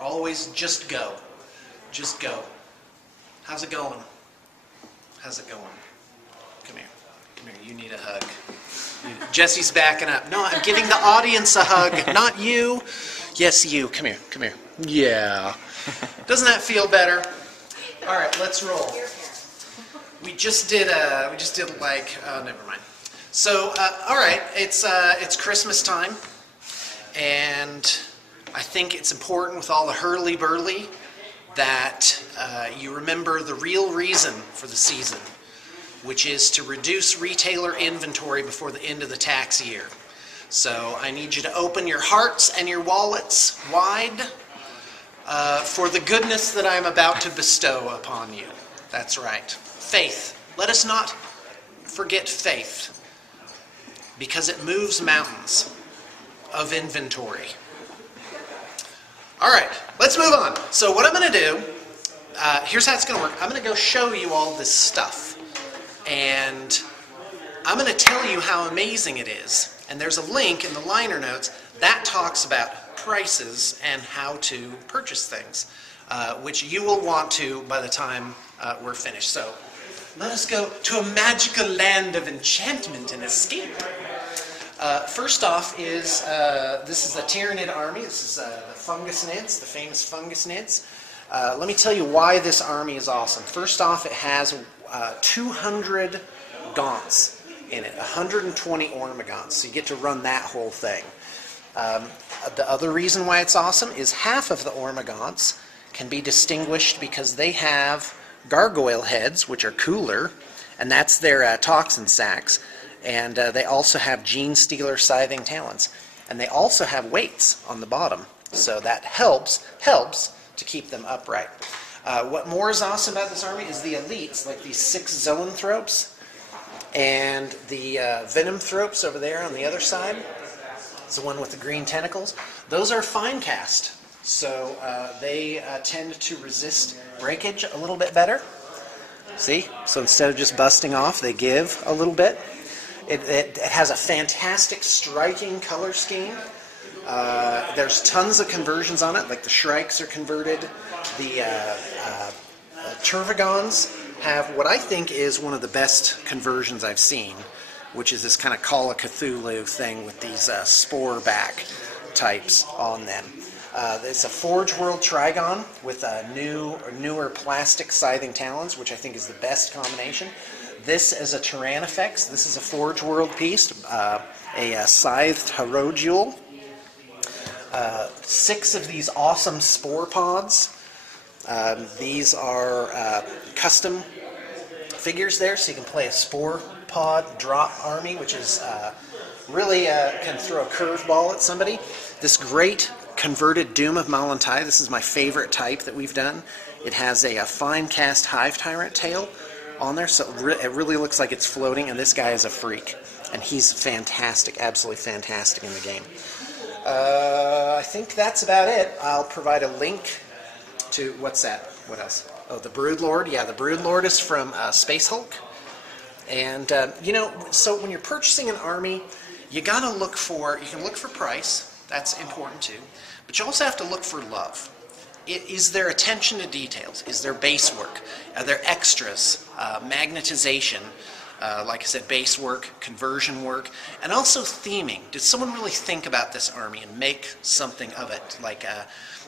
Always just go. Just go. How's it going? How's it going? Come here. Come here. You need a hug. Jesse's backing up. No, I'm giving the audience a hug, not you. Yes, you. Come here. Come here. Yeah. Doesn't that feel better? All right, let's roll. We just did like, oh, never mind. So, all right, it's Christmas time, and I think it's important with all the hurly-burly that you remember the real reason for the season, which is to reduce retailer inventory before the end of the tax year. So I need you to open your hearts and your wallets wide for the goodness that I'm about to bestow upon you. That's right. Faith. Let us not forget faith, because it moves mountains of inventory. All right, let's move on. So what I'm going to do, here's how it's going to work. I'm going to go show you all this stuff, and I'm going to tell you how amazing it is. And there's a link in the liner notes that talks about prices and how to purchase things, which you will want to by the time we're finished. So let us go to a magical land of enchantment and escape. First off is, this is a Tyranid army. This is the Fungus Nids, the famous Fungus Nids. Let me tell you why this army is awesome. First off, it has 200 gaunts in it, 120 ormagaunts, so you get to run that whole thing. The other reason why it's awesome is half of the ormagaunts can be distinguished because they have gargoyle heads, which are cooler, and that's their toxin sacs. And they also have gene stealer scything talons. And they also have weights on the bottom. So that helps to keep them upright. What more is awesome about this army is the elites, like these 6 zoanthropes and the venomthropes over there on the other side. It's the one with the green tentacles. Those are fine cast. So they tend to resist breakage a little bit better. See? So instead of just busting off, they give a little bit. It has a fantastic striking color scheme. There's tons of conversions on it, like the Shrikes are converted. The Turvagons have what I think is one of the best conversions I've seen, which is this kind of Call of Cthulhu thing with these spore back types on them. It's a Forge World Trigon with newer plastic scything talons, which I think is the best combination. This is a Tyrannifex. This is a Forge World piece, a Scythed Herodule. 6 of these awesome Spore Pods. These are custom figures there, so you can play a Spore Pod drop army, which is really can throw a curveball at somebody. This great converted Doom of Malantai. This is my favorite type that we've done. It has a fine cast Hive Tyrant tail on there, so it really looks like it's floating, and this guy is a freak, and he's fantastic, absolutely fantastic in the game. I think that's about it. I'll provide a link to, what's that? What else? Oh, the Broodlord. Yeah, the Broodlord is from Space Hulk, and you know, so when you're purchasing an army, you gotta look for, you can look for price, that's important too, but you also have to look for love. Is there attention to details? Is there base work? Are there extras, magnetization, like I said, base work, conversion work, and also theming? Did someone really think about this army and make something of it? Like,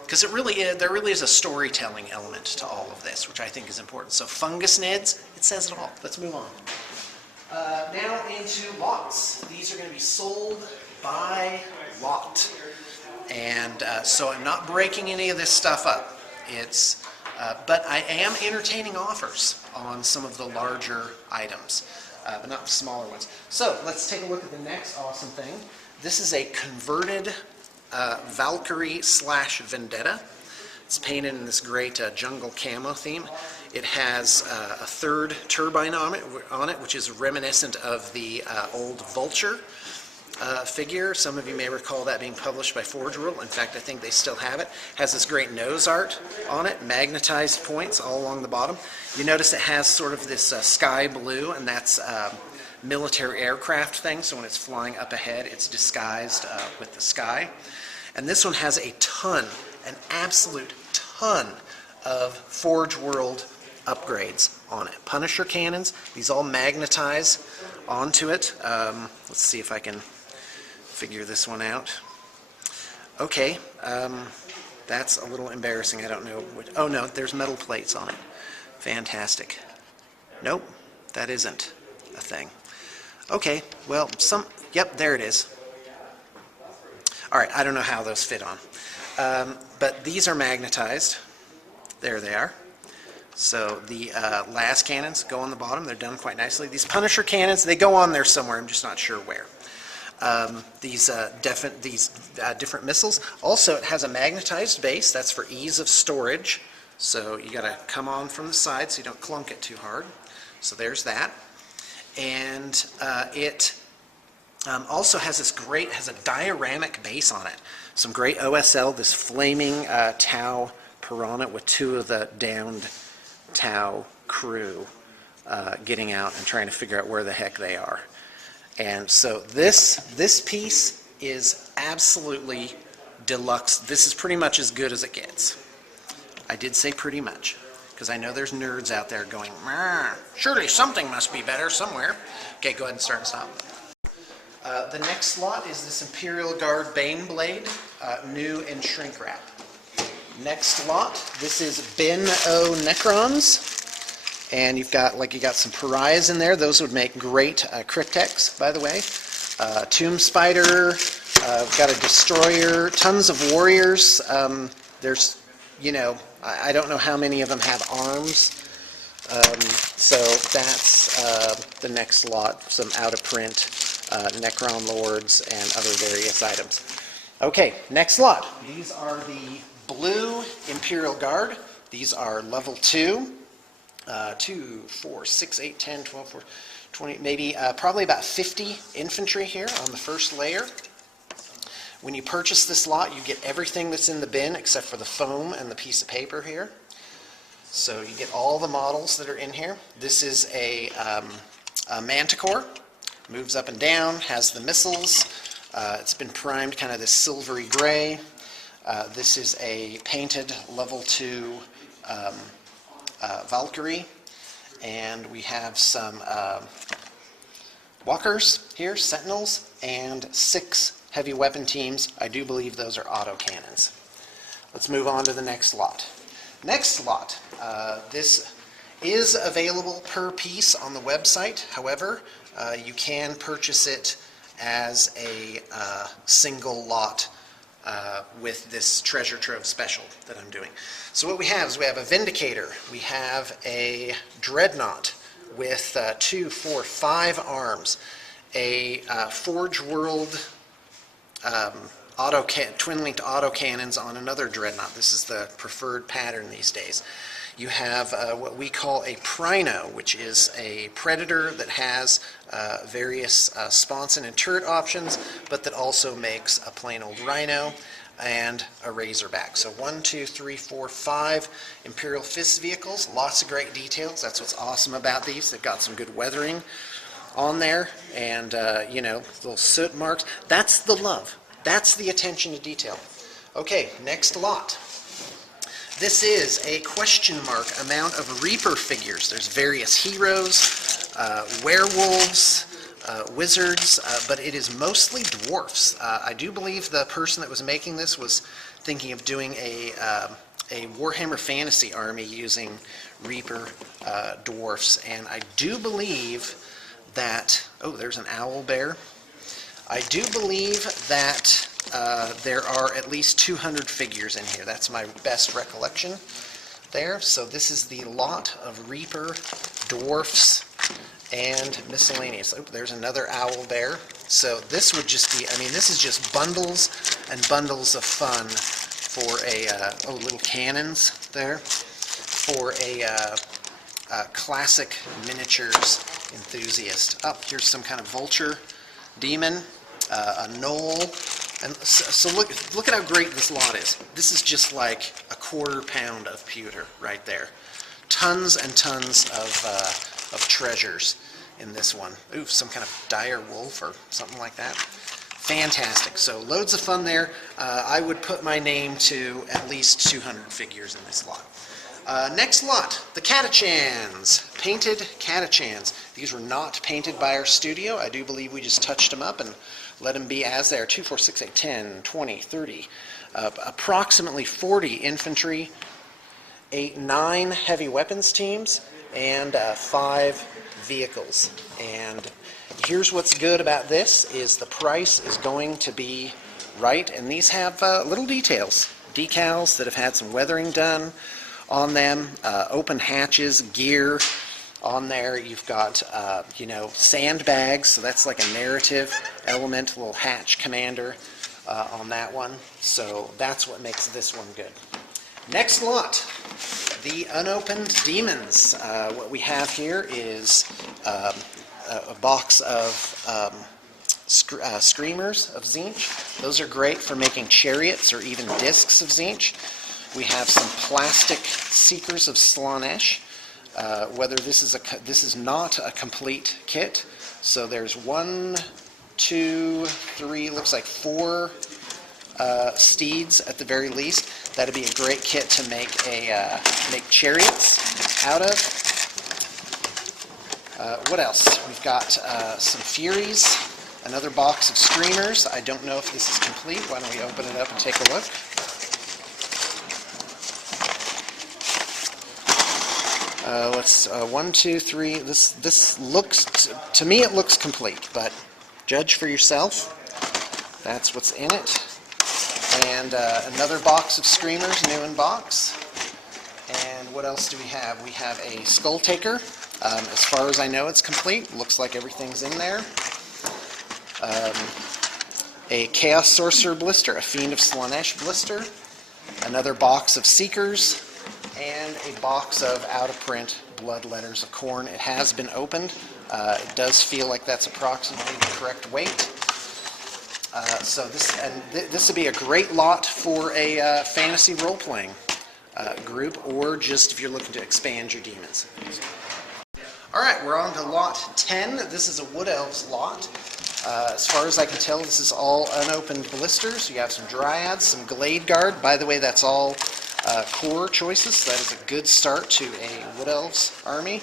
because there really is a storytelling element to all of this, which I think is important. So Fungus Nids, it says it all. Let's move on. Now into lots. These are going to be sold by lot. And so I'm not breaking any of this stuff up. It's, but I am entertaining offers on some of the larger items, but not the smaller ones. So let's take a look at the next awesome thing. This is a converted Valkyrie / Vendetta. It's painted in this great jungle camo theme. It has a 3rd turbine on it, which is reminiscent of the old Vulture figure. Some of you may recall that being published by Forge World. In fact, I think they still have it. Has this great nose art on it, magnetized points all along the bottom. You notice it has sort of this sky blue, and that's military aircraft thing, so when it's flying up ahead, it's disguised with the sky. And this one has a ton an absolute ton of Forge World upgrades on it. Punisher cannons, these all magnetize onto it. Let's see if I can figure this one out. Okay, that's a little embarrassing. I don't know what, oh no, there's metal plates on it. Fantastic. Nope, that isn't a thing. Okay, well, yep, there it is. All right, I don't know how those fit on. But these are magnetized. There they are. So the las cannons go on the bottom. They're done quite nicely. These Punisher cannons, they go on there somewhere. I'm just not sure where. These different missiles. Also, it has a magnetized base. That's for ease of storage. So you got to come on from the side so you don't clunk it too hard. So there's that. And it also has has a dioramic base on it. Some great OSL, this flaming Tau Piranha with two of the downed Tau crew getting out and trying to figure out where the heck they are. And so this piece is absolutely deluxe. This is pretty much as good as it gets. I did say pretty much, because I know there's nerds out there going, surely something must be better somewhere. Okay, go ahead and start and stop. The next lot is this Imperial Guard Baneblade, new in shrink wrap. Next lot, this is Bin O Necrons, and you got some pariahs in there. Those would make great cryptex, by the way. Tomb Spider, got a destroyer, tons of warriors. There's, I don't know how many of them have arms. So that's the next lot, some out of print Necron Lords and other various items. Okay, next lot. These are the blue Imperial Guard. These are level 2. 2, 4, 6, 8, 10, 12, 14, 20, maybe probably about 50 infantry here on the first layer. When you purchase this lot, you get everything that's in the bin except for the foam and the piece of paper here. So you get all the models that are in here. This is a Manticore. Moves up and down, has the missiles. It's been primed kind of this silvery gray. This is a painted level 2 Valkyrie. And we have some walkers here, sentinels, and 6 heavy weapon teams. I do believe those are autocannons. Let's move on to the next lot. Next lot, this is available per piece on the website. However, you can purchase it as a single lot with this treasure trove special that I'm doing. So what we have is we have a Vindicator, we have a Dreadnought with 2, 4, 5 arms, a Forge World twin-linked autocannons on another Dreadnought. This is the preferred pattern these days. You have what we call a Prino, which is a Predator that has various sponson and turret options, but that also makes a plain old Rhino and a Razorback. So 1, 2, 3, 4, 5 Imperial Fist vehicles. Lots of great details. That's what's awesome about these. They've got some good weathering on there, and little soot marks. That's the love. That's the attention to detail. Okay, next lot. This is a question mark amount of Reaper figures. There's various heroes, werewolves, wizards, but it is mostly dwarfs. I do believe the person that was making this was thinking of doing a Warhammer Fantasy army using Reaper dwarfs, and I do believe that, oh, there's an owl bear. I do believe that there are at least 200 figures in here. That's my best recollection there. So this is the lot of Reaper, dwarfs, and miscellaneous. Oh, there's another owl bear. So this would just be, this is just bundles and bundles of fun for a, little cannons there, for a classic miniatures enthusiast. Oh, here's some kind of vulture demon, a knoll. And so look at how great this lot is. This is just like a quarter pound of pewter right there. Tons and tons of treasures in this one. Ooh, some kind of dire wolf or something like that. fantastic. So loads of fun there. I would put my name to at least 200 figures in this lot. Next lot, the Catachans, painted Catachans. These were not painted by our studio. I do believe we just touched them up and let them be as they are. 2, 4, 6, 8, 10, 20, 30, approximately 40 infantry, 9 heavy weapons teams, and 5 vehicles. And here's what's good about this is the price is going to be right, and these have little details, decals that have had some weathering done on them, open hatches, gear on there. You've got sandbags, so that's like a narrative element, a little hatch commander on that one. So that's what makes this one good. Next lot, the Unopened Demons. What we have here is a box of screamers of Tzeentch. Those are great for making chariots or even discs of Tzeentch. We have some plastic Seekers of Slaanesh. Whether this is not a complete kit. So there's 1, 2, 3, looks like 4 steeds at the very least. That'd be a great kit to make make chariots out of. What else? We've got some Furies, another box of Screamers. I don't know if this is complete. Why don't we open it up and take a look? Let's 1, 2, 3. This looks to me it looks complete, but judge for yourself. That's what's in it. And another box of Screamers, new in box. And what else do we have? We have a Skull Taker. As far as I know, it's complete. Looks like everything's in there. A Chaos Sorcerer blister, a Fiend of Slaanesh blister. Another box of Seekers. And a box of out-of-print Blood Letters of Khorne. It has been opened. It does feel like that's approximately the correct weight. So this would be a great lot for a fantasy role-playing group, or just if you're looking to expand your demons. All right, we're on to lot 10. This is a Wood Elves lot. As far as I can tell, this is all unopened blisters. You have some Dryads, some Glade Guard. By the way, that's all core choices, so that is a good start to a Wood Elves army.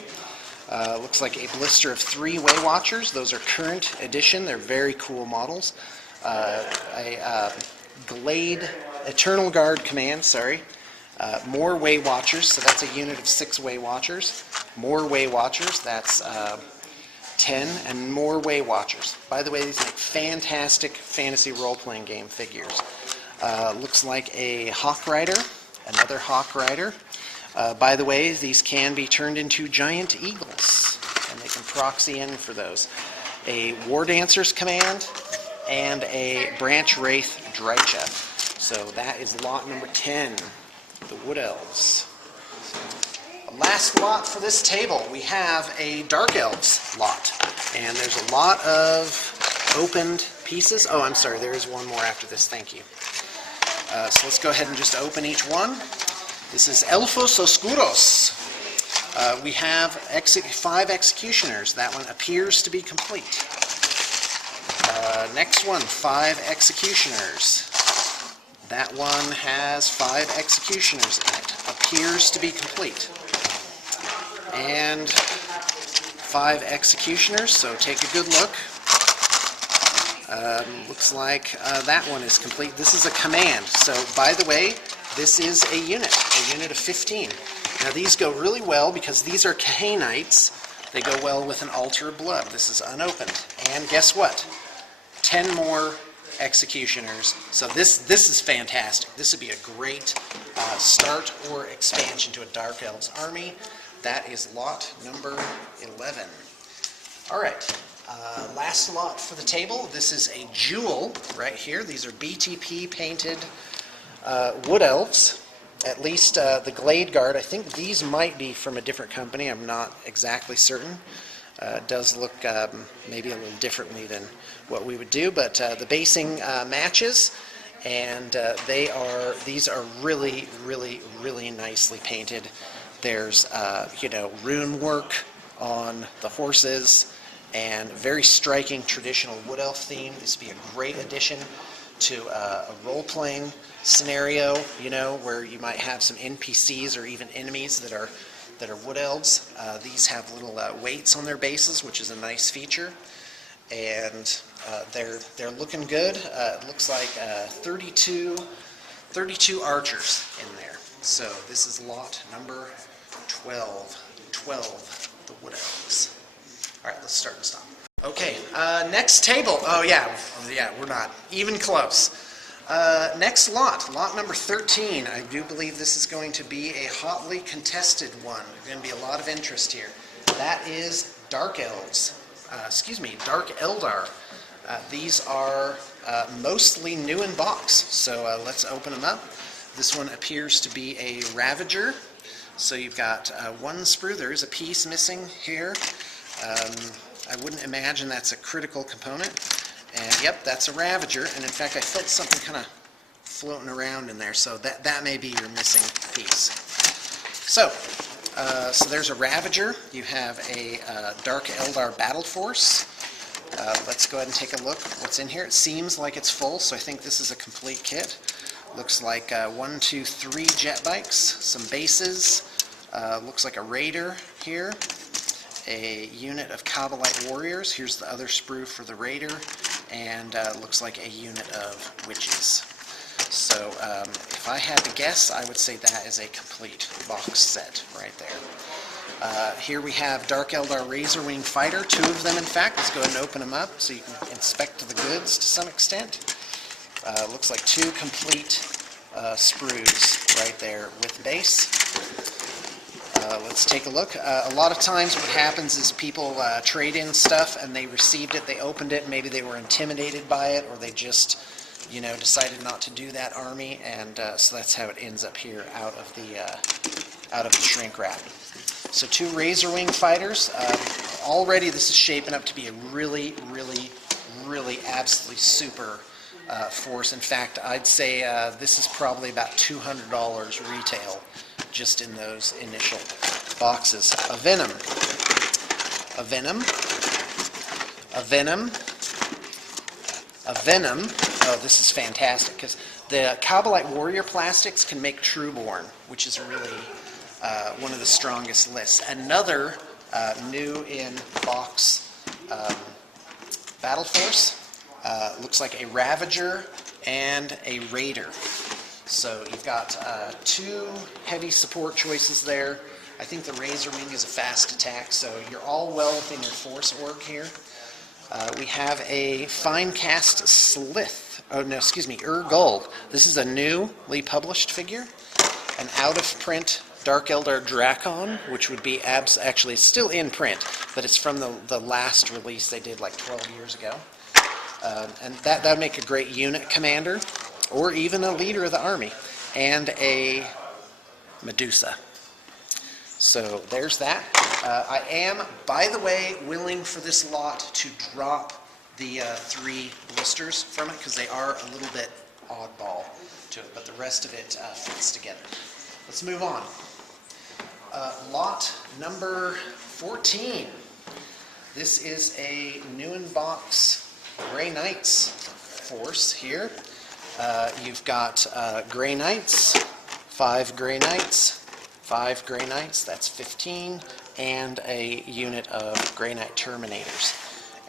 Looks like a blister of 3 Way Watchers. Those are current edition. They're very cool models. A Glade Eternal Guard command, more Way Watchers, so that's a unit of 6 Way Watchers. More Way Watchers, that's 10, and more Way Watchers. By the way, these make fantastic fantasy role-playing game figures. Looks like a Hawk Rider, another Hawk Rider. By the way, these can be turned into giant eagles, and they can proxy in for those. A War Dancers command, and a Branch Wraith Drycha. So that is lot number 10, the Wood Elves. Last lot for this table, we have a Dark Elves lot. And there's a lot of opened pieces. Oh, I'm sorry, there is one more after this, thank you. So let's go ahead and just open each one. This is Elfos Oscuros. We have 5 Executioners. That one appears to be complete. Next one, 5 Executioners. That one has 5 Executioners in it. Appears to be complete. And 5 Executioners, so take a good look. Looks like that one is complete. This is a command. So, by the way, this is a unit of 15. Now, these go really well because these are Kahanites. They go well with an Altar of Blood. This is unopened. And guess what? 10 more Executioners. So this is fantastic. This would be a great start or expansion to a Dark Elves army. That is lot number 11. All right. Last lot for the table. This is a jewel right here. These are BTP painted Wood Elves. At least the Glade Guard. I think these might be from a different company. I'm not exactly certain. It does look maybe a little differently than what we would do, but the basing matches, and these are really, really, really nicely painted. There's rune work on the horses, and very striking traditional wood elf theme. This would be a great addition to a role-playing scenario, you know, where you might have some NPCs or even enemies that are wood elves. These have little weights on their bases, which is a nice feature, and they're looking good. It looks like 32 archers in there. So this is lot number 12, the wood elves. All right, let's start and stop. Okay, next table. Oh yeah, we're not even close. Next lot number 13. I do believe this is going to be a hotly contested one. There's going to be a lot of interest here. That is Dark Elves. Dark Eldar. These are mostly new in box, so let's open them up. This one appears to be a Ravager. So you've got one sprue. There is a piece missing here. I wouldn't imagine that's a critical component. And yep, that's a Ravager. And in fact, I felt something kind of floating around in there. So that may be your missing piece. So there's a Ravager. You have a Dark Eldar Battle Force. Let's go ahead and take a look what's in here. It seems like it's full, so I think this is a complete kit. Looks like 1, 2, 3 jet bikes, some bases. Looks like a Raider here. A unit of Kabbalite warriors. Here's the other sprue for the Raider, and looks like a unit of witches. So if I had to guess, I would say that is a complete box set right there. Here we have Dark Eldar Razorwing Fighter, 2 of them in fact. Let's go ahead and open them up so you can inspect the goods to some extent. Looks like 2 complete sprues right there with base. Let's take a look. A lot of times what happens is people trade in stuff and they received it, they opened it, maybe they were intimidated by it, or they just, you know, decided not to do that army, and so that's how it ends up here out of the shrink wrap. So 2 Razorwing fighters. Already this is shaping up to be a really absolutely super force. In fact, I'd say this is probably about $200 retail just in those initial boxes. A Venom. Oh, this is fantastic, because the Kabbalite Warrior plastics can make Trueborn, which is really one of the strongest lists. Another new in box Battle Force. Looks like a Ravager and a Raider. So you've got 2 heavy support choices there. I think the Razorwing is a fast attack, so you're all well within your force org here. We have a Fine Cast Slith. Oh no, excuse me, Gold. This is a newly published figure. An out-of-print Dark Eldar Drakon, which would be actually it's still in print, but it's from the last release they did like 12 years ago. And that would make a great unit commander, or even a leader of the army, and a Medusa. So there's that. I am, by the way, willing for this lot to drop the 3 blisters from it, because they are a little bit oddball to it, but the rest of it fits together. Let's move on. Lot number 14. This is a new in box Grey Knights force here. You've got Grey Knights, 5 Grey Knights, 5 Grey Knights, that's 15, and a unit of Grey Knight Terminators.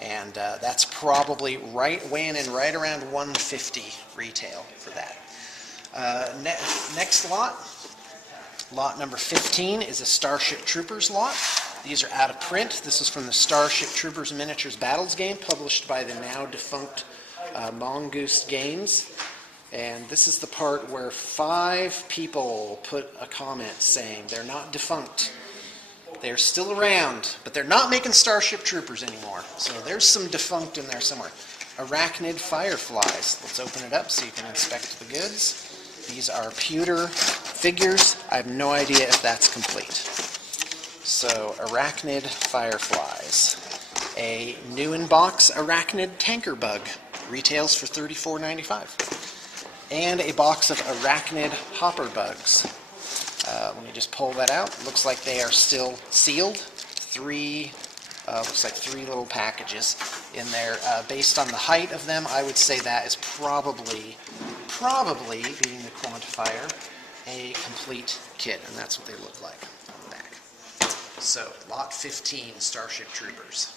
And that's probably weighing in right around 150 retail for that. Next lot number 15 is a Starship Troopers lot. These are out of print. This is from the Starship Troopers Miniatures Battles game, published by the now defunct Mongoose Games. And this is the part where 5 people put a comment saying they're not defunct. They're still around, but they're not making Starship Troopers anymore. So there's some defunct in there somewhere. Arachnid Fireflies. Let's open it up so you can inspect the goods. These are pewter figures. I have no idea if that's complete. So Arachnid Fireflies. A new in box Arachnid Tanker Bug. Retails for $34.95. And a box of Arachnid Hopper Bugs. Let me just pull that out. Looks like they are still sealed. 3 Looks like 3 little packages in there. Based on the height of them, I would say that is probably, being the quantifier, a complete kit, and that's what they look like on the back. So, Lot 15 Starship Troopers.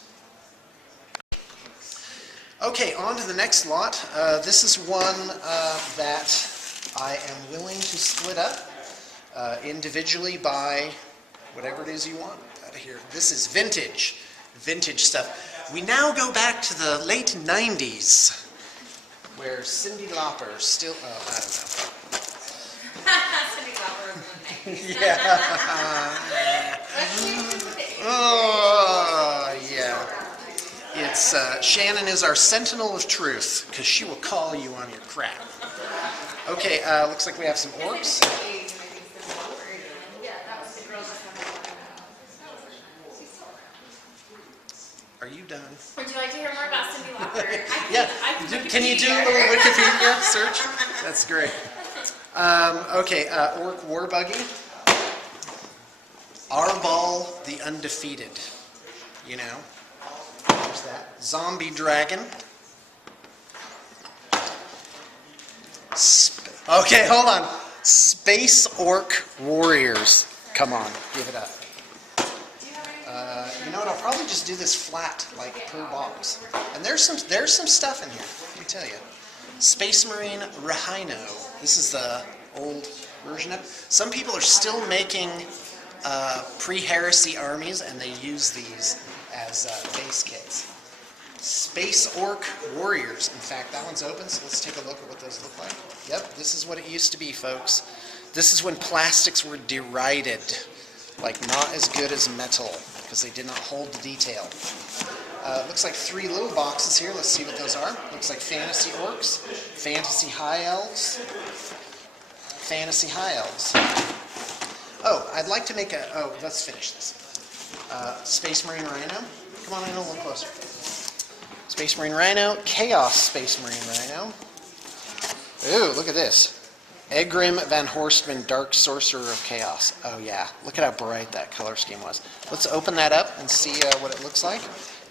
Okay, on to the next lot. This is one that I am willing to split up individually by whatever it is you want out of here. This is vintage stuff. We now go back to the late 90s, where Cyndi Lauper still, I don't Cyndi Lauper was one know. Yeah. Oh, yeah. It's, Shannon is our sentinel of truth, because she will call you on your crap. Okay, looks like we have some orcs. Are you done? Would you like to hear more about Cyndi Lauper? Yeah. Can you do a little Wikipedia search? That's great. Okay, orc war buggy. Arbal the undefeated. You know. There's that. Zombie dragon. Okay, hold on. Space orc warriors. Come on, give it up. You know what? I'll probably just do this flat, like per box. And there's some stuff in here. Let me tell you. Space Marine Rhino. This is the old version of it. Some people are still making pre-heresy armies, and they use these as base kits. Space Orc Warriors. In fact, that one's open, so let's take a look at what those look like. Yep, this is what it used to be, folks. This is when plastics were derided, like not as good as metal, because they did not hold the detail. Looks like 3 little boxes here. Let's see what those are. Looks like Fantasy Orcs, Fantasy High Elves, Fantasy High Elves. Oh, I'd like to make a... Oh, let's finish this. Space Marine Rhino. Come on in a little closer. Space Marine Rhino, Chaos Space Marine Rhino. Ooh, look at this. Egrim Van Horstman, Dark Sorcerer of Chaos. Oh yeah, look at how bright that color scheme was. Let's open that up and see what it looks like.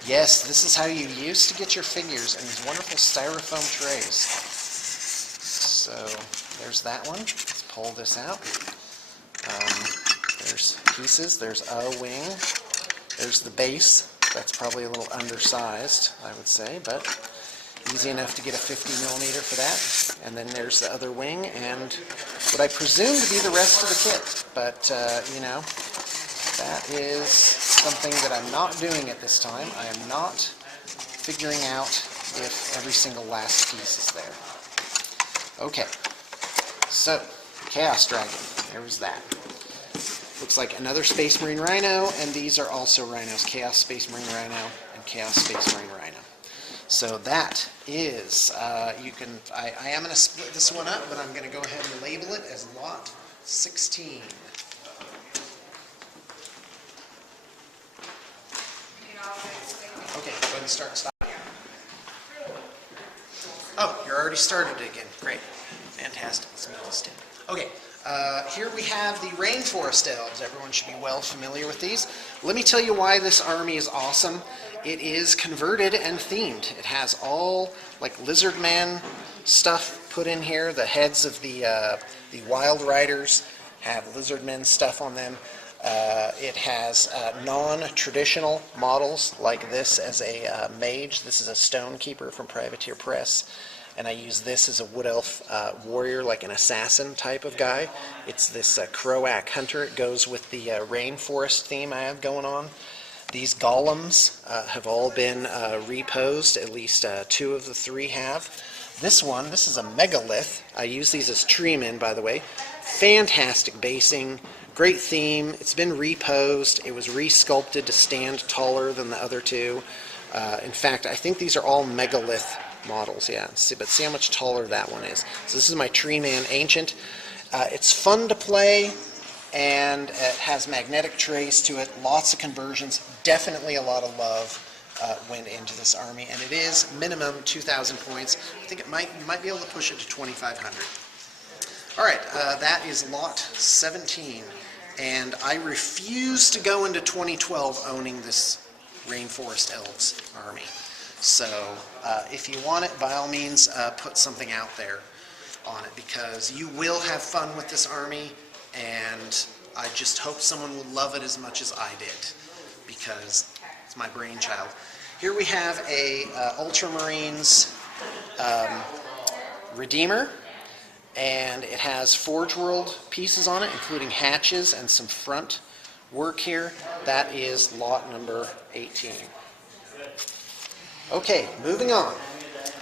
Yes, this is how you used to get your figures in these wonderful styrofoam trays. So, there's that one. Let's pull this out. There's pieces. There's a wing. There's the base. That's probably a little undersized, I would say, but easy enough to get a 50 millimeter for that. And then there's the other wing and what I presume to be the rest of the kit. But, you know, that is something that I'm not doing at this time. I am not figuring out if every single last piece is there. Okay, so Chaos Dragon, there was that. Looks like another Space Marine Rhino, and these are also Rhinos, Chaos Space Marine Rhino and Chaos Space Marine Rhino. So that is, I am going to split this one up, but I'm going to go ahead and label it as Lot 16. Okay, go ahead and start. Oh, you're already started again. Great. Fantastic. Let's move this down. Okay. Here we have the Rainforest elves. Everyone should be well familiar with these. Let me tell you why this army is awesome. It is converted and themed. It has all like Lizardman stuff put in here. The heads of the Wild Riders have Lizardmen stuff on them. It has non-traditional models like this as a mage. This is a Stonekeeper from Privateer Press. And I use this as a Wood Elf warrior, like an assassin type of guy. It's this Croak Hunter. It goes with the Rainforest theme I have going on. These golems have all been reposed, at least 2 of the 3 have. This one, this is a megalith. I use these as tree men, by the way. Fantastic basing, great theme. It's been reposed. It was resculpted to stand taller than the other 2. In fact, I think these are all megalith models, yeah. But see how much taller that one is. So this is my Tree Man Ancient. It's fun to play, and it has magnetic trays to it. Lots of conversions. Definitely a lot of love went into this army, and it is minimum 2,000 points. I think you might be able to push it to 2,500. All right, that is Lot 17, and I refuse to go into 2012 owning this Rainforest Elves army. So if you want it, by all means, put something out there on it, because you will have fun with this army, and I just hope someone will love it as much as I did, because it's my brainchild. Here we have a Ultramarines Redeemer, and it has Forge World pieces on it, including hatches and some front work here. That is lot number 18. Okay, moving on.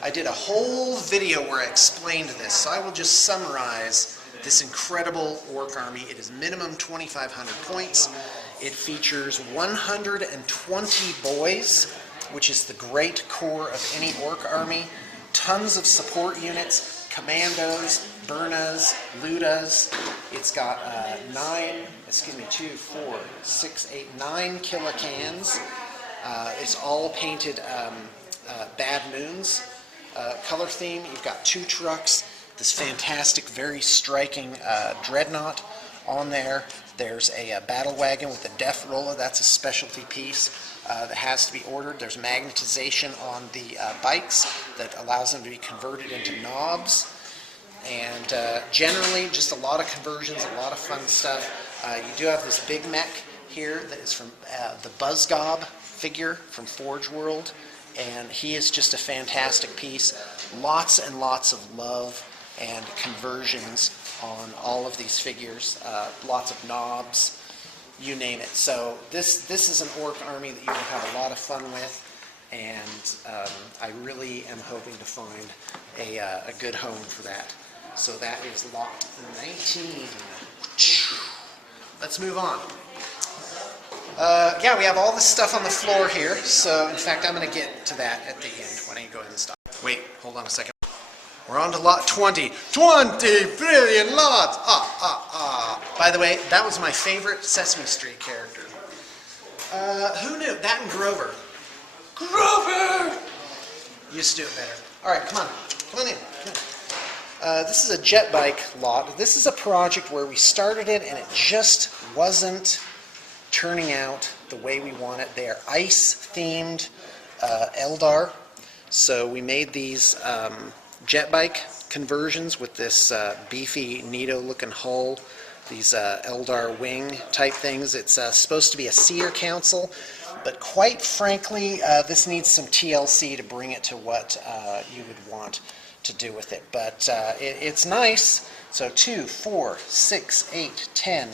I did a whole video where I explained this, so I will just summarize this incredible orc army. It is minimum 2,500 points. It features 120 boys, which is the great core of any orc army. Tons of support units, commandos, Burnas, Ludas. It's got 9 Killicans. It's all painted Bad Moons color theme. You've got 2 trucks, this fantastic, very striking dreadnought on there. There's a battle wagon with a death roller. That's a specialty piece that has to be ordered. There's magnetization on the bikes that allows them to be converted into knobs. And generally, just a lot of conversions, a lot of fun stuff. You do have this big mech here that is from the Buzzgob figure from Forge World, and he is just a fantastic piece. Lots and lots of love and conversions on all of these figures. Lots of knobs, you name it. So this is an orc army that you will have a lot of fun with, and I really am hoping to find a good home for that. So that is lot 19. Let's move on. Yeah, we have all this stuff on the floor here, so in fact I'm going to get to that at the end. Why don't you go ahead and stop? Wait, hold on a second. We're on to lot 20. 20 brilliant lots! By the way, that was my favorite Sesame Street character. Who knew? That and Grover. Grover! You used to do it better. Alright, come on. Come on in. Come on. This is a jet bike lot. This is a project where we started it and it just wasn't turning out the way we want it. They are ice-themed Eldar. So we made these jet bike conversions with this beefy, neato-looking hull, these Eldar wing type things. It's supposed to be a seer council, but quite frankly, this needs some TLC to bring it to what you would want to do with it. But it's nice. So 2, 4, 6, 8, 10,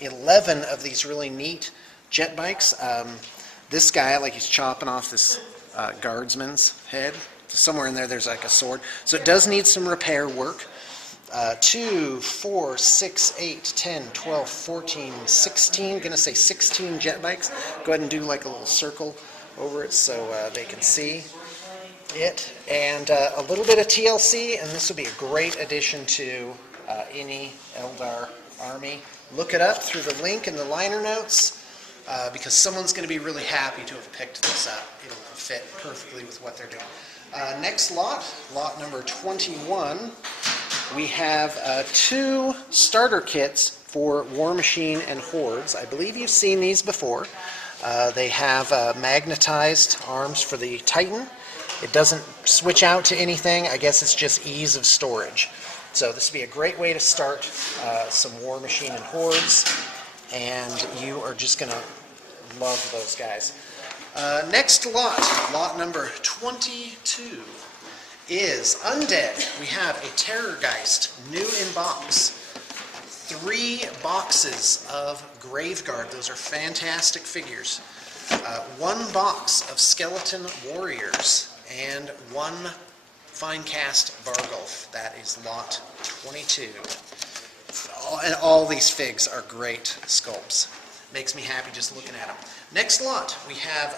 11 of these really neat jet bikes. This guy, like he's chopping off this guardsman's head. Somewhere in there there's like a sword. So it does need some repair work. 2, 4, 6, 8, 10, 12, 14, 16. I'm going to say 16 jet bikes. Go ahead and do like a little circle over it so they can see it. And a little bit of TLC, and this will be a great addition to any Eldar army. Look it up through the link in the liner notes because someone's going to be really happy to have picked this up. It'll fit perfectly with what they're doing. Next lot, lot number 21, we have 2 starter kits for War Machine and Hordes. I believe you've seen these before. They have magnetized arms for the Titan. It doesn't switch out to anything. I guess it's just ease of storage. So this would be a great way to start some War Machine and Hordes, and you are just going to love those guys. Next lot, lot number 22, is Undead. We have a Terrorgeist, new in box. 3 boxes of Graveguard. Those are fantastic figures. 1 box of Skeleton Warriors, and 1 Fine Cast Vargulf. That is lot 22. And all these figs are great sculpts. Makes me happy just looking at them. Next lot, we have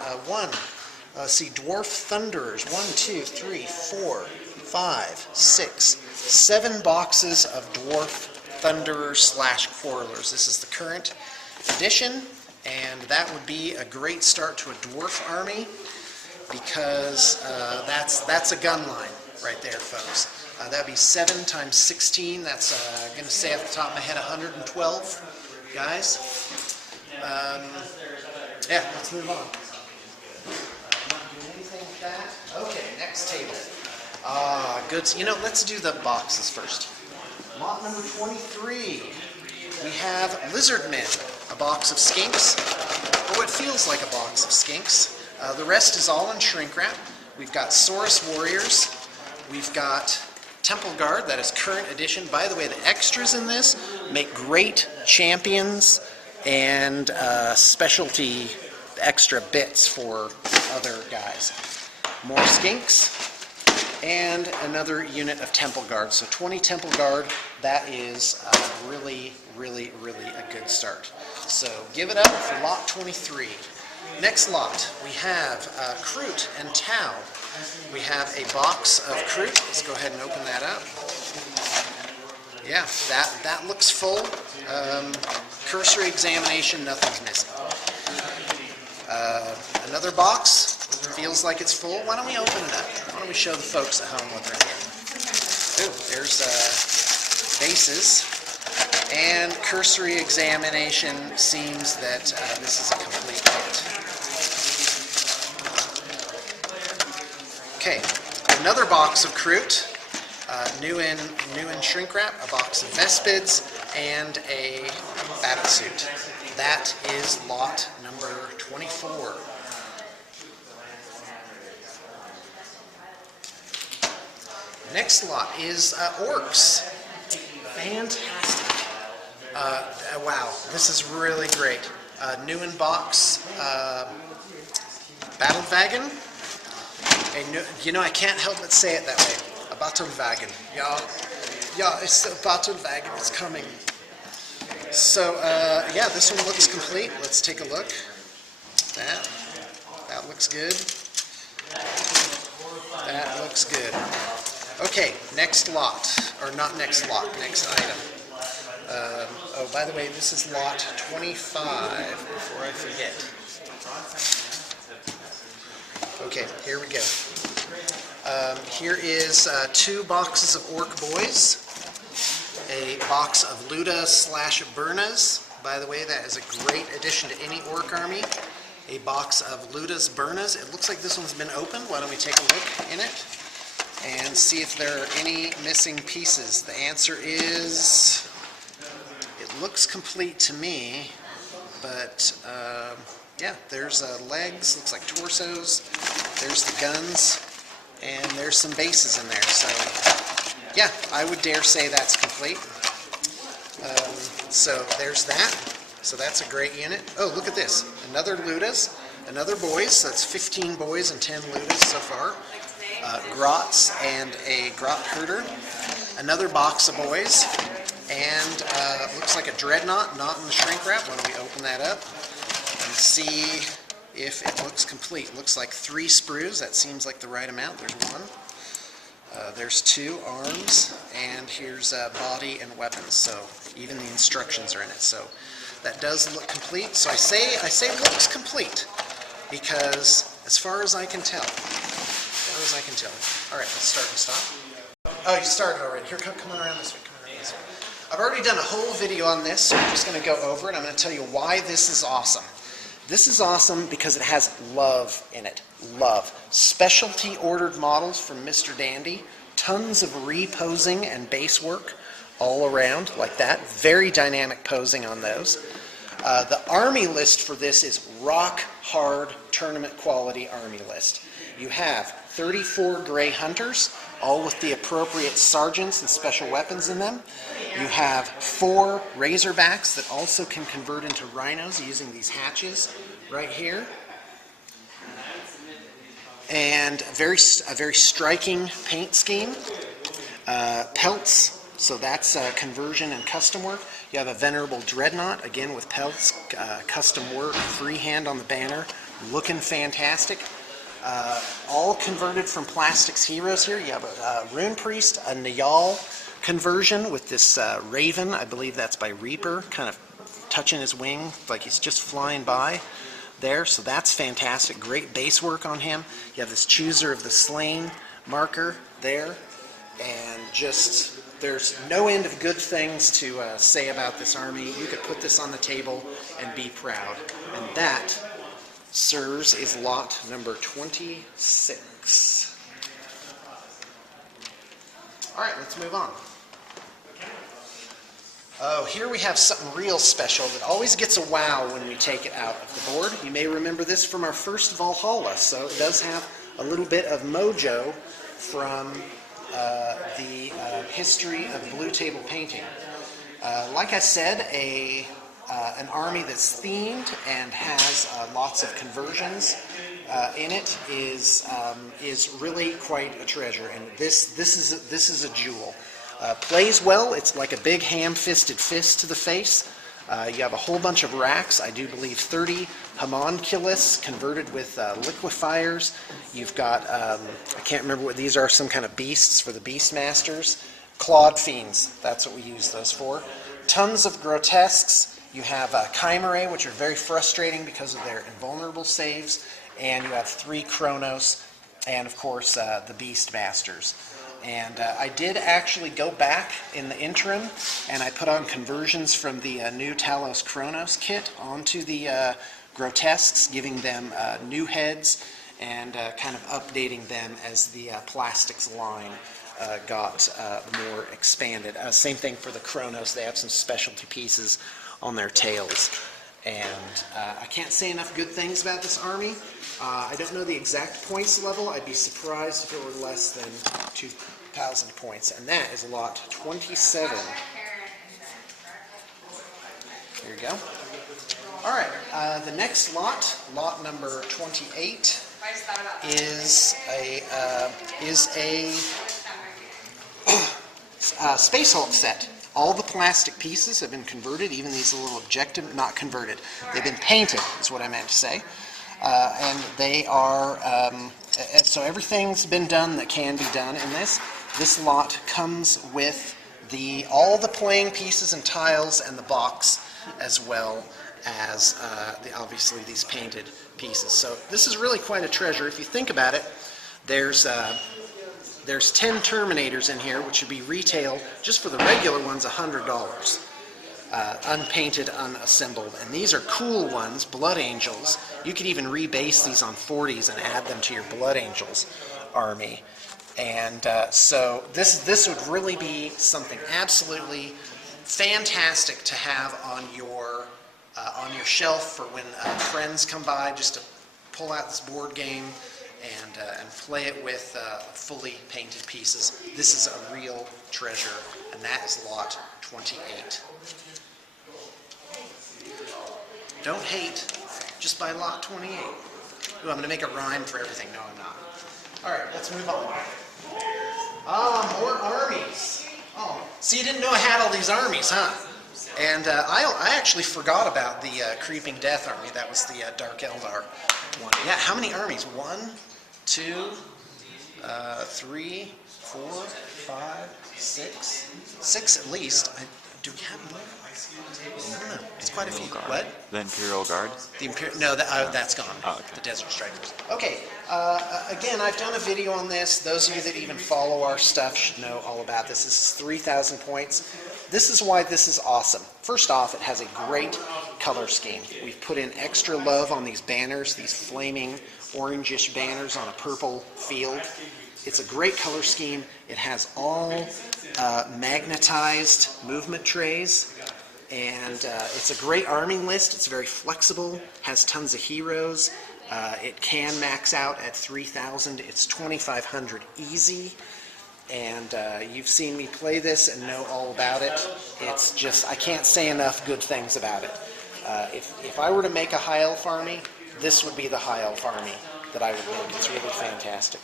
Dwarf Thunderers. 1, 2, 3, 4, 5, 6, 7 boxes of Dwarf Thunderers / Quarrelers. This is the current edition, and that would be a great start to a dwarf army because that's a gun line right there, folks. That would be 7 times 16. That's going to say off the top of my head 112 guys. Yeah, let's move on. that. Okay, next table. Good. You know, let's do the boxes first. Lot number 23. We have Lizardmen, a box of skinks, or what feels like a box of skinks. The rest is all in shrink wrap. We've got Saurus Warriors. We've got Temple Guard, that is current edition. By the way, the extras in this make great champions and specialty extra bits for other guys. More skinks and another unit of Temple Guard. So 20 Temple Guard, that is really a good start. So give it up for lot 23. Next lot, we have Kroot and Tau. We have a box of Kroot. Let's go ahead and open that up. Yeah, that looks full. Cursory examination, nothing's missing. Another box, feels like it's full. Why don't we open it up? Why don't we show the folks at home what they're getting? Ooh, there's bases. And cursory examination seems that this is a complete kit. Okay, another box of Kroot, new in shrink wrap, a box of Vespids, and a battlesuit. That is lot number 24. Next lot is orcs. Fantastic. Wow, this is really great. New in box, Battlewagen. You know, I can't help but say it that way. A Battlewagen. Yeah, it's a Battlewagen. It's coming. So, yeah, this one looks complete. Let's take a look. That looks good. That looks good. Okay, next lot. Or not next lot, next item. Oh, by the way, this is lot 25, before I forget. Okay, here we go. Here is 2 boxes of Orc Boys, a box of Luda/Burnas. By the way, that is a great addition to any Orc army. A box of Luda's Burnas. It looks like this one's been opened. Why don't we take a look in it and see if there are any missing pieces? The answer is, it looks complete to me, but yeah, there's legs, looks like torsos, there's the guns, and there's some bases in there. So yeah, I would dare say that's complete. So there's that. So that's a great unit. Oh, look at this. Another Ludas, another Boys. So that's 15 Boys and 10 Ludas so far. Grots and a Grot Herder. Another box of Boys. And looks like a Dreadnought, not in the shrink wrap. Why don't we open that up and see if it looks complete. Looks like 3 sprues. That seems like the right amount. There's 1. There's 2 arms, and here's body and weapons. So even the instructions are in it. So that does look complete. So I say looks complete because as far as I can tell. All right, let's start and stop. Oh, you started already. Here, come around this way. I've already done a whole video on this, so I'm just going to go over it. I'm going to tell you why this is awesome. This is awesome because it has love in it. Love. Specialty ordered models from Mr. Dandy. Tons of reposing and base work all around like that. Very dynamic posing on those. The army list for this is rock hard tournament quality army list. You have 34 Grey Hunters, all with the appropriate sergeants and special weapons in them. You have 4 Razorbacks that also can convert into rhinos using these hatches right here. And a very striking paint scheme. Pelts, so that's conversion and custom work. You have a Venerable Dreadnought, again with pelts, custom work, freehand on the banner, looking fantastic. All converted from Plastics Heroes here. You have a Rune Priest, a Nyal conversion with this Raven. I believe that's by Reaper, kind of touching his wing like he's just flying by there. So that's fantastic. Great base work on him. You have this Chooser of the Slain marker there. And just, there's no end of good things to say about this army. You could put this on the table and be proud. And that Sirs is lot number 26. All right, let's move on. Oh, here we have something real special that always gets a wow when we take it out of the board. You may remember this from our first Valhalla, so it does have a little bit of mojo from the history of blue table painting. Like I said, an army that's themed and has lots of conversions in it is really quite a treasure, and this is a jewel. Plays well. It's like a big ham-fisted fist to the face. You have a whole bunch of racks. I do believe 30 homunculus converted with liquefiers. You've got I can't remember what these are. Some kind of beasts for the beast masters. Clawed fiends. That's what we use those for. Tons of grotesques. You have chimerae, which are very frustrating because of their invulnerable saves, and you have 3 Chronos, and of course the beast masters. And I did actually go back in the interim, and I put on conversions from the new Talos Chronos kit onto the grotesques, giving them new heads and kind of updating them as the plastics line got more expanded. Same thing for the Chronos. They have some specialty pieces on their tails. And I can't say enough good things about this army. I don't know the exact points level. I'd be surprised if it were less than 2,000 points. And that is lot 27. There you go. All right, the next lot, lot number 28, is a Space Hulk set. All the plastic pieces have been converted, even these little objective, not converted. They've been painted, is what I meant to say. And they are, so everything's been done that can be done in this. This lot comes with all the playing pieces and tiles and the box, as well as obviously these painted pieces. So this is really quite a treasure. If you think about it, there's 10 Terminators in here, which should be retailed just for the regular ones $100, unpainted, unassembled. And these are cool ones, Blood Angels. You could even rebase these on 40s and add them to your Blood Angels army. And so this would really be something absolutely fantastic to have on your shelf for when friends come by, just to pull out this board game and play it with fully painted pieces. This is a real treasure, and that is lot 28. Don't hate, just buy lot 28. Ooh, I'm going to make a rhyme for everything. No, I'm not. All right, let's move on. More armies. Oh, see, you didn't know I had all these armies, huh? And I actually forgot about the Creeping Death army. That was the Dark Eldar one. Yeah, how many armies? 1, 2, 3, 4, 5, 6. 6 at least. Do we have more? I don't know. It's quite a few. Guard. What? The Imperial Guard? The no, that's gone. Oh, okay. The Desert Strikers. Okay. Again, I've done a video on this. Those of you that even follow our stuff should know all about this. This is 3,000 points. This is why this is awesome. First off, it has a great color scheme. We've put in extra love on these banners, these flaming orangish banners on a purple field. It's a great color scheme. It has all magnetized movement trays. And it's a great arming list. It's very flexible, has tons of heroes. It can max out at 3,000. It's 2,500 easy. And you've seen me play this and know all about it. It's just, I can't say enough good things about it. If I were to make a High Elf army, this would be the High Elf army that I would make. It's really fantastic.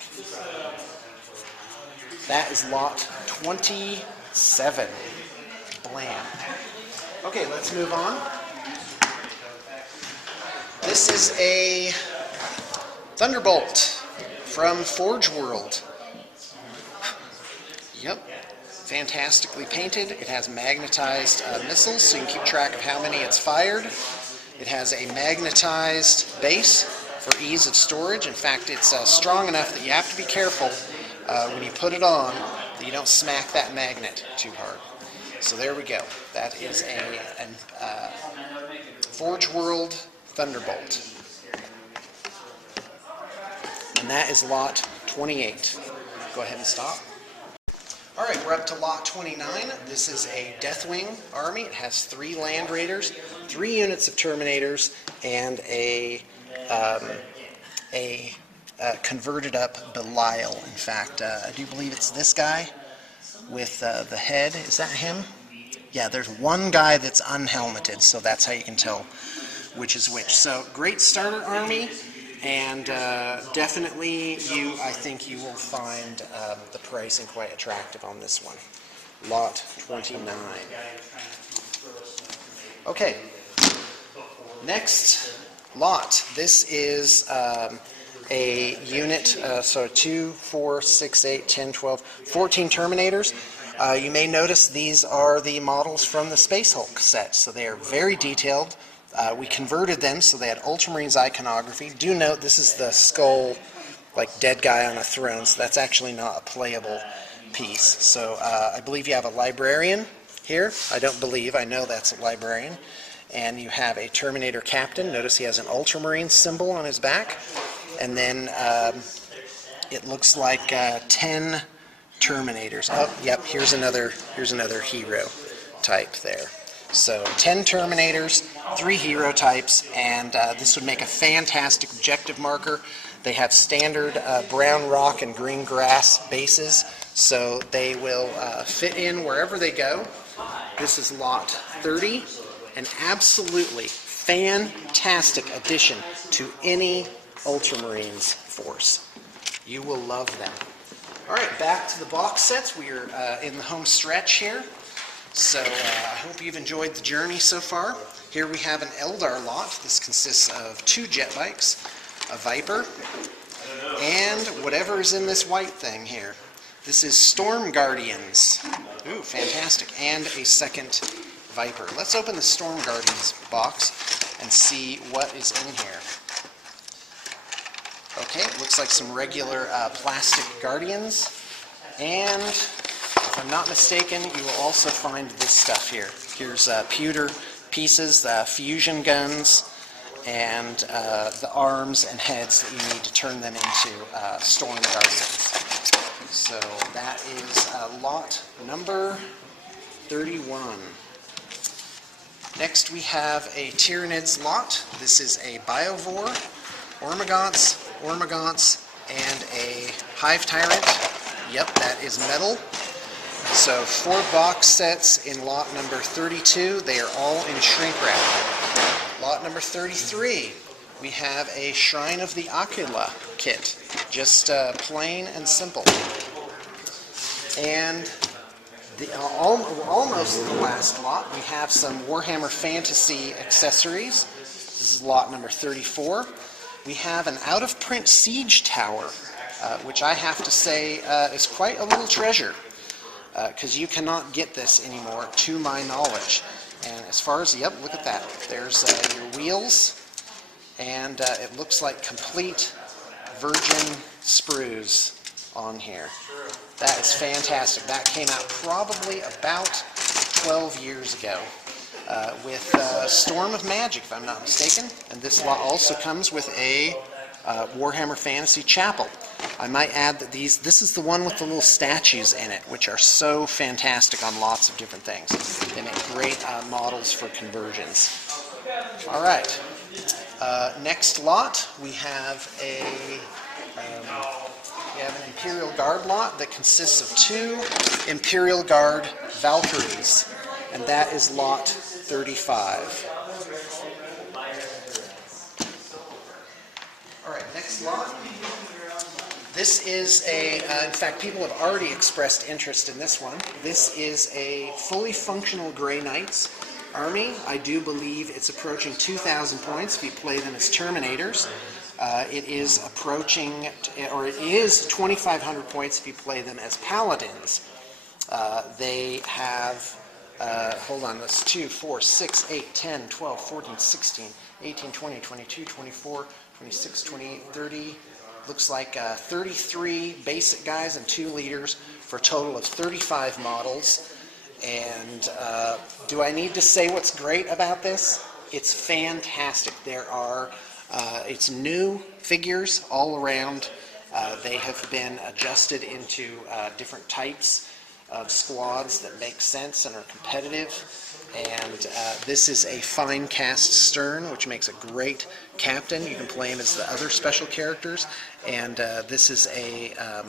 That is lot 27. Blam. Okay, let's move on. This is a Thunderbolt from Forge World. Yep, fantastically painted. It has magnetized missiles, so you can keep track of how many it's fired. It has a magnetized base for ease of storage. In fact, it's strong enough that you have to be careful when you put it on that you don't smack that magnet too hard. So there we go. That is a Forge World Thunderbolt. that is lot 28. Go ahead and stop. All right, we're up to lot 29. This is a Deathwing army. It has 3 Land Raiders, 3 units of Terminators, and a converted up Belial. In fact, I do believe it's this guy with the head. Is that him? Yeah, there's one guy that's unhelmeted, so that's how you can tell which is which. So great starter army, and definitely I think you will find the pricing quite attractive on this one. Lot 29. Okay, next lot. This is a unit, so 2, 4, 6, 8, 10, 12, 14 Terminators. You may notice these are the models from the Space Hulk set, so they are very detailed. We converted them so they had Ultramarines iconography. Do note this is the skull, like dead guy on a throne, so that's actually not a playable piece. So I believe you have a librarian here. I don't believe, I know that's a librarian. And you have a Terminator captain. Notice he has an Ultramarine symbol on his back. And then it looks like 10 Terminators. Oh, yep, here's another hero type there. So 10 Terminators, 3 hero types, and this would make a fantastic objective marker. They have standard brown rock and green grass bases, so they will fit in wherever they go. This is lot 30, an absolutely fantastic addition to any Ultramarines force. You will love them. All right, back to the box sets. We are in the home stretch here. So I hope you've enjoyed the journey so far. Here we have an Eldar lot. This consists of 2 jet bikes, a Viper, and whatever is in this white thing here. This is Storm Guardians. Ooh, fantastic. And a second Viper. Let's open the Storm Guardians box and see what is in here. Okay, it looks like some regular plastic Guardians, and if I'm not mistaken, you will also find this stuff here. Here's pewter pieces, fusion guns, and the arms and heads that you need to turn them into Storm Guardians. So that is lot number 31. Next we have a Tyranids lot. This is a Biovore, Ormagants, and a Hive Tyrant. Yep, that is metal. So 4 box sets in lot number 32. They are all in shrink wrap. Lot number 33, we have a Shrine of the Aquila kit. Just plain and simple. And almost the last lot, we have some Warhammer Fantasy accessories. This is lot number 34. We have an out-of-print siege tower, which I have to say is quite a little treasure, because you cannot get this anymore, to my knowledge. And as far as, yep, look at that. There's your wheels, and it looks like complete virgin sprues on here. That is fantastic. That came out probably about 12 years ago. With Storm of Magic, if I'm not mistaken. And this lot also comes with a Warhammer Fantasy Chapel. I might add that this is the one with the little statues in it, which are so fantastic on lots of different things. They make great models for conversions. All right. Next lot, we have an Imperial Guard lot that consists of 2 Imperial Guard Valkyries, and that is lot 35. All right, next lot. This is in fact, people have already expressed interest in this one. This is a fully functional Grey Knights army. I do believe it's approaching 2,000 points if you play them as Terminators. It is approaching, or it is 2,500 points if you play them as Paladins. They have, hold on, that's 2, 4, 6, 8, 10, 12, 14, 16, 18, 20, 22, 24, 26, 28, 30, looks like 33 basic guys and 2 leaders for a total of 35 models. And do I need to say what's great about this? It's fantastic. There are, it's new figures all around. They have been adjusted into different types of squads that make sense and are competitive. And this is a fine cast stern, which makes a great captain. You can play him as the other special characters. And this is a, I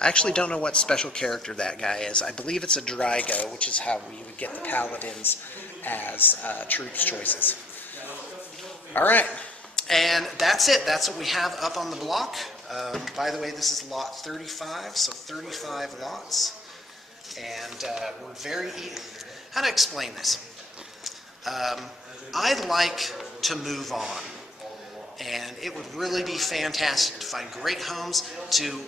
actually don't know what special character that guy is. I believe it's a Drago, which is how we would get the paladins as troops choices. All right, and that's it. That's what we have up on the block. By the way, this is lot 35, so 35 lots. And we're very, how to explain this? I'd like to move on, and it would really be fantastic to find great homes to,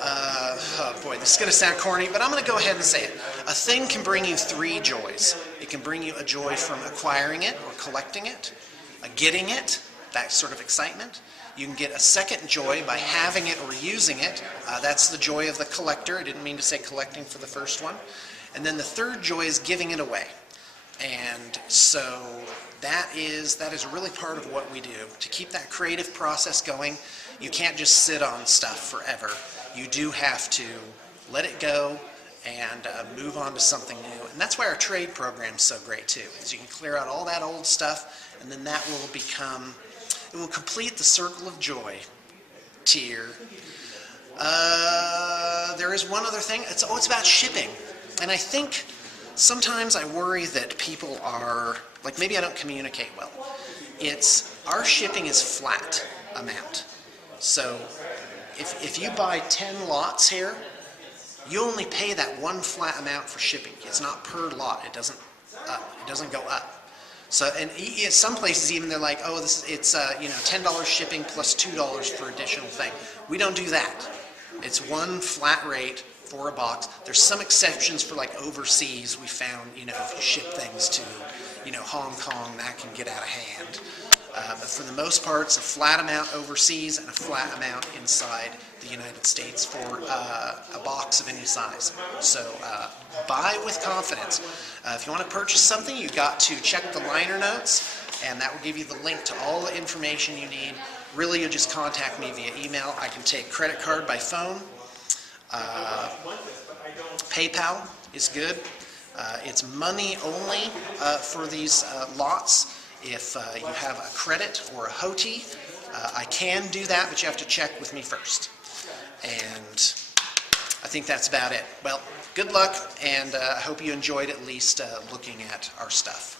oh boy, this is going to sound corny, but I'm going to go ahead and say it. A thing can bring you 3 joys. It can bring you a joy from acquiring it or collecting it, getting it, that sort of excitement. You can get a second joy by having it or using it. That's the joy of the collector. I didn't mean to say collecting for the first one. And then the third joy is giving it away. And so that is really part of what we do. To keep that creative process going, you can't just sit on stuff forever. You do have to let it go and move on to something new. And that's why our trade program is so great too, is you can clear out all that old stuff, and then that will become, it will complete the circle of joy tier. There is one other thing. It's about shipping. And I think sometimes I worry that people are, like, maybe I don't communicate well. It's, our shipping is flat amount. So if you buy 10 lots here, you only pay that one flat amount for shipping. It's not per lot. It doesn't go up. So, and some places even they're like, oh, it's $10 shipping plus $2 for additional thing. We don't do that. It's one flat rate for a box. There's some exceptions for like overseas. We found, if you ship things to, Hong Kong, that can get out of hand. But for the most part, it's a flat amount overseas and a flat amount inside the United States for a box of any size. So buy with confidence. If you want to purchase something, you've got to check the liner notes, and that will give you the link to all the information you need. Really, you'll just contact me via email. I can take credit card by phone. PayPal is good. It's money only for these lots. If you have a credit or a HOTI, I can do that, but you have to check with me first. And I think that's about it. Well, good luck, and I hope you enjoyed at least looking at our stuff.